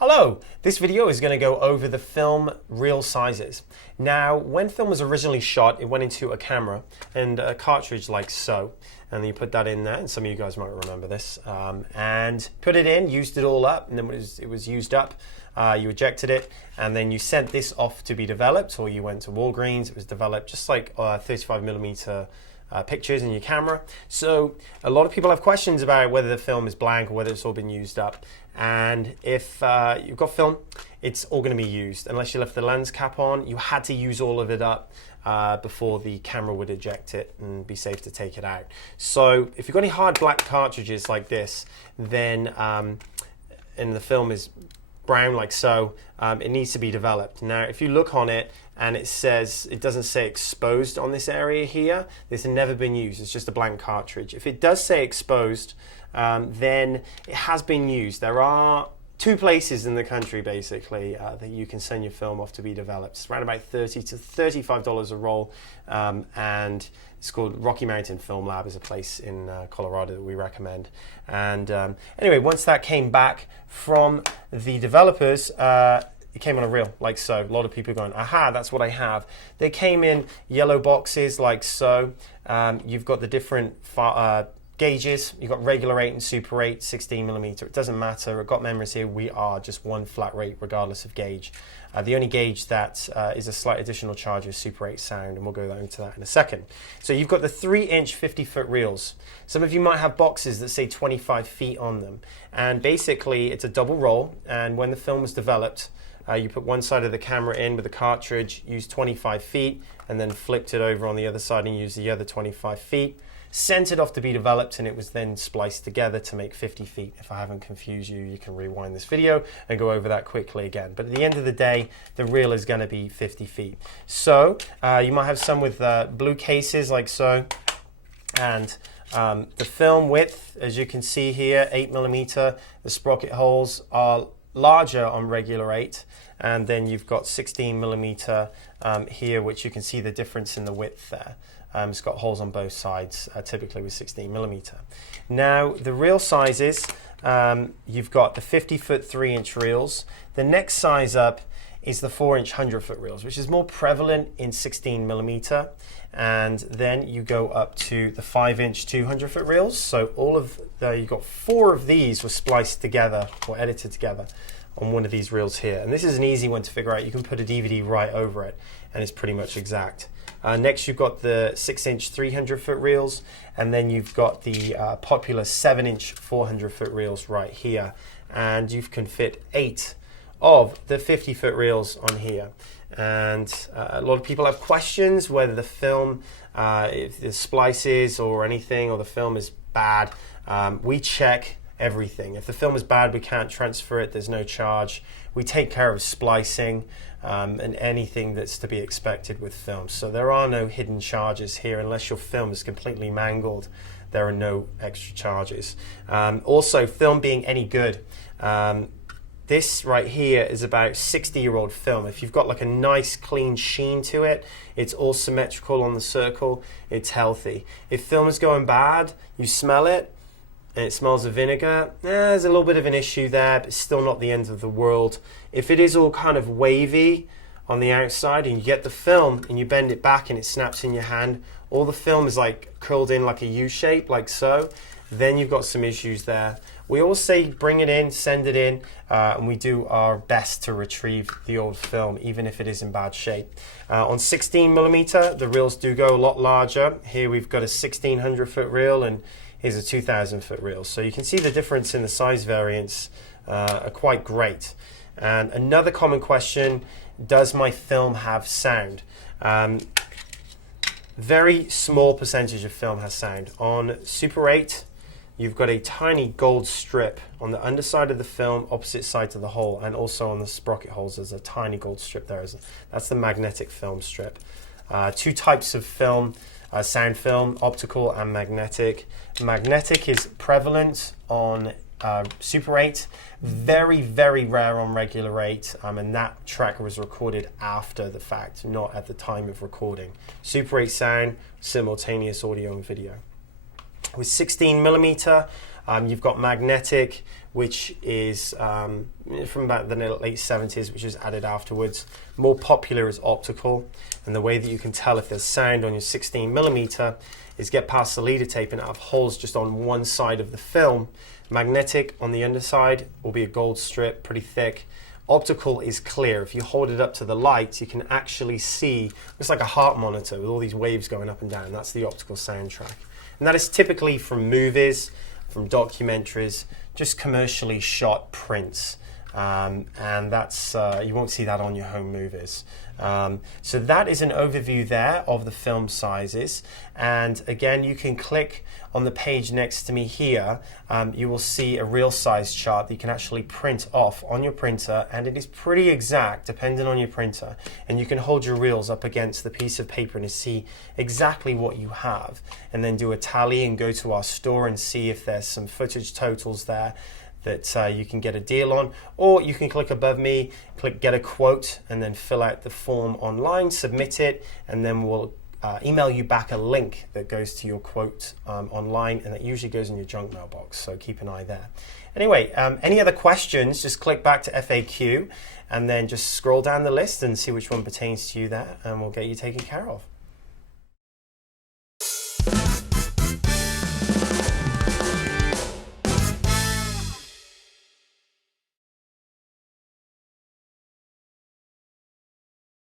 Hello, this video is going to go over the film reel sizes. Now, when film was originally shot, it went into a camera and a cartridge like so. And then you put that in there, and some of you guys might remember this. And put it in, used it all up, and then when it was used up, you ejected it, and then you sent this off to be developed, or you went to Walgreens, it was developed just like 35mm pictures in your camera. So a lot of people have questions about whether the film is blank or whether it's all been used up. And if you've got film, it's all going to be used. Unless you left the lens cap on, you had to use all of it up before the camera would eject it and be safe to take it out. So if you've got any hard black cartridges like this, then and the film is brown like so, it needs to be developed. Now, if you look on it and it doesn't say exposed on this area here, this has never been used. It's just a blank cartridge. If it does say exposed, then it has been used. There are two places in the country basically that you can send your film off to be developed. It's around about $30 to $35 a roll, and it's called Rocky Mountain Film Lab, is a place in Colorado that we recommend. And anyway, once that came back from the developers, it came on a reel like so. A lot of people are going, aha, that's what I have. They came in yellow boxes like so. You've got the different gauges. You've got regular 8 and super 8, 16mm. It doesn't matter. At Got Memories here, we are just one flat rate regardless of gauge. The only gauge that is a slight additional charge is super 8 sound, and we'll go into that in a second. So you've got the 3-inch 50-foot reels. Some of you might have boxes that say 25 feet on them, and basically it's a double roll. And when the film was developed, you put one side of the camera in with the cartridge, used 25 feet, and then flipped it over on the other side and used the other 25 feet. Sent it off to be developed, and it was then spliced together to make 50 feet. If I haven't confused you, you can rewind this video and go over that quickly again. But at the end of the day, the reel is going to be 50 feet. So you might have some with blue cases like so. And the film width, as you can see here, 8mm. The sprocket holes are larger on regular 8. And then you've got 16mm here, which you can see the difference in the width there. It's got holes on both sides, typically with 16mm. Now, the reel sizes, you've got the 50-foot 3-inch reels. The next size up is the 4-inch 100-foot reels, which is more prevalent in 16mm. And then you go up to the 5-inch 200-foot reels. So you've got 4 of these were spliced together or edited together on one of these reels here. And this is an easy one to figure out. You can put a DVD right over it, and it's pretty much exact. Next, you've got the 6-inch 300-foot reels, and then you've got the popular 7-inch 400-foot reels right here. And you can fit 8 of the 50-foot reels on here. And a lot of people have questions whether the film, if the splices or anything, or the film is bad. We check everything. If the film is bad, we can't transfer it. There's no charge. We take care of splicing and anything that's to be expected with film. So there are no hidden charges here. Unless your film is completely mangled, there are no extra charges. Also, film being any good. This right here is about 60-year-old film. If you've got like a nice clean sheen to it, it's all symmetrical on the circle, it's healthy. If film is going bad, you smell it, and it smells of vinegar, there's a little bit of an issue there, but still not the end of the world. If it is all kind of wavy on the outside and you get the film and you bend it back and it snaps in your hand, all the film is like curled in like a U shape, like so, then you've got some issues there. We always say bring it in, send it in, and we do our best to retrieve the old film, even if it is in bad shape. On 16mm, the reels do go a lot larger. Here we've got a 1600-foot reel, and here's a 2000-foot reel. So you can see the difference in the size variants are quite great. And another common question, does my film have sound? Very small percentage of film has sound. On Super 8, you've got a tiny gold strip on the underside of the film, opposite side to the hole, and also on the sprocket holes there's a tiny gold strip there. That's the magnetic film strip. 2 types of film, sound film, optical and magnetic. Magnetic is prevalent on Super 8, very, very rare on regular 8, and that track was recorded after the fact, not at the time of recording. Super 8 sound, simultaneous audio and video. With 16mm, You've got magnetic, which is from about the late 70s, which was added afterwards. More popular is optical, and the way that you can tell if there's sound on your 16mm is get past the leader tape and have holes just on one side of the film. Magnetic on the underside will be a gold strip, pretty thick. Optical is clear. If you hold it up to the light, you can actually see, it's like a heart monitor with all these waves going up and down. That's the optical soundtrack. And that is typically from movies, from documentaries, just commercially shot prints. And that's you won't see that on your home movies. So that is an overview there of the film sizes. And again, you can click on the page next to me here. You will see a real size chart that you can actually print off on your printer, and it is pretty exact depending on your printer. And you can hold your reels up against the piece of paper and see exactly what you have, and then do a tally and go to our store and see if there's some footage totals there that you can get a deal on. Or you can click above me, click get a quote, and then fill out the form online, submit it, and then we'll email you back a link that goes to your quote online, and that usually goes in your junk mailbox, so keep an eye there. Anyway, any other questions, just click back to FAQ and then just scroll down the list and see which one pertains to you there, and we'll get you taken care of.